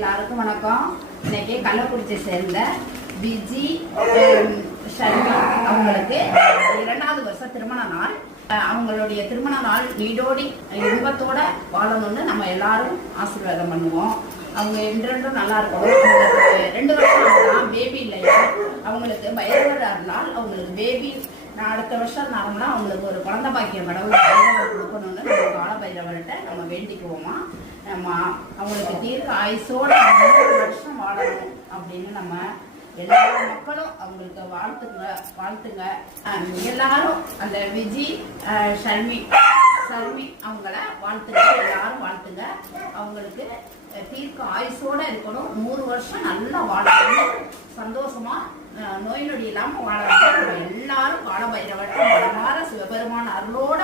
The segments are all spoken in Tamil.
எல்லாருக்கும் வணக்கம். இன்னைக்கு கள்ளக்குறிச்சி சேர்ந்த விஜி ஷர்மி அவங்களுக்கு 2வது வருஷம் திருமண நாள். அவங்களுடைய திருமண நாள் நீடோடி இன்பத்தோட வாழணும்னு நம்ம எல்லாரும் ஆசீர்வாதம் பண்ணுவோம். அவங்க என்றென்றும் நல்லா இருக்கணும். அவங்களுக்கு 2 வருஷம் தான் பேபி இல்லையா, அவங்களுக்கு பைரவர் நாள் அவங்களுக்கு பேபி. நான் அடுத்த வருஷம் நார்மலா அவங்களுக்கு ஒரு குழந்தை பாக்கியம் கடவுள் பைரவர் கொடுக்கணும்னு நம்ம கால பைரவர்கிட்ட நம்ம வேண்டிக்குவோமா. நம்ம அவங்களுக்கு தீர்க்க ஆயுசோட 3 வருஷம் வாழணும் அப்படின்னு நம்ம எல்லா மக்களும் அவங்களுக்கு வாழ்த்துங்க. எல்லாரும் அந்த விஜி ஷர்மி அவங்கள வாழ்த்துங்க, எல்லாரும் வாழ்த்துங்க. அவங்களுக்கு தீர்க்க ஆயுசோட இருக்கணும், 100 வருஷம் நல்லா வாழணும், சந்தோஷமா நோய் நொடி இல்லாம வாழணும். எல்லாரும் காலபைரவர்கிட்ட மனமார சிவபெருமான அருளோட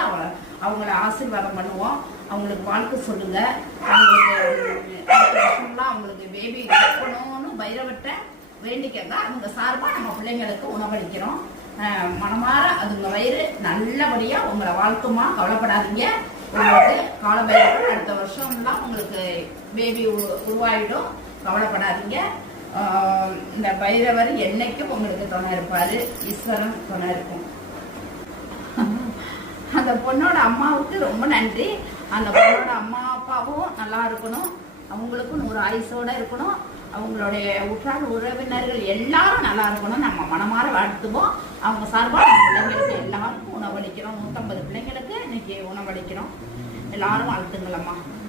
அவங்கள ஆசீர்வாதம் பண்ணுவோம். அவங்களுக்கு வாழ்க்கை சொல்லுங்க. அவங்களுக்கு பேபி இருக்கணும்னு பைரவர்கிட்ட வேண்டிக்கங்க. அவங்க சார்பா நம்ம பிள்ளைங்களுக்கு உணவளிக்கிறோம். மனமாற அதுங்க வயிறு நல்லபடியா உங்களை வாழ்த்துமா, கவலைப்படாதீங்க. உங்களுக்கு காலபைரவர் அடுத்த வருஷம்லாம் உங்களுக்கு பேபி உருவாயிடும், கவலைப்படாதீங்க. இந்த பைரவர் என்னைக்கும் உங்களுக்கு துணை இருப்பாரு, ஈஸ்வரன் துணை இருக்கும். அந்த பொண்ணோட அம்மாவுக்கு ரொம்ப நன்றி. அந்த பொண்ணோட அம்மா அப்பாவும் நல்லா இருக்கணும், அவங்களுக்கும் 100 ஆயுசோட இருக்கணும். அவங்களுடைய உற்றார் உறவினர்கள் எல்லாரும் நல்லா இருக்கணும். நம்ம மனமாற வாழ்த்துவோம். அவங்க சார்பாக நம்ம பிள்ளைங்களுக்கு எல்லாருக்கும் உணவளிக்கிறோம். 150 பிள்ளைங்களுக்கு இன்னைக்கு உணவளிக்கிறோம். எல்லாரும் வாழ்த்துங்களம்மா.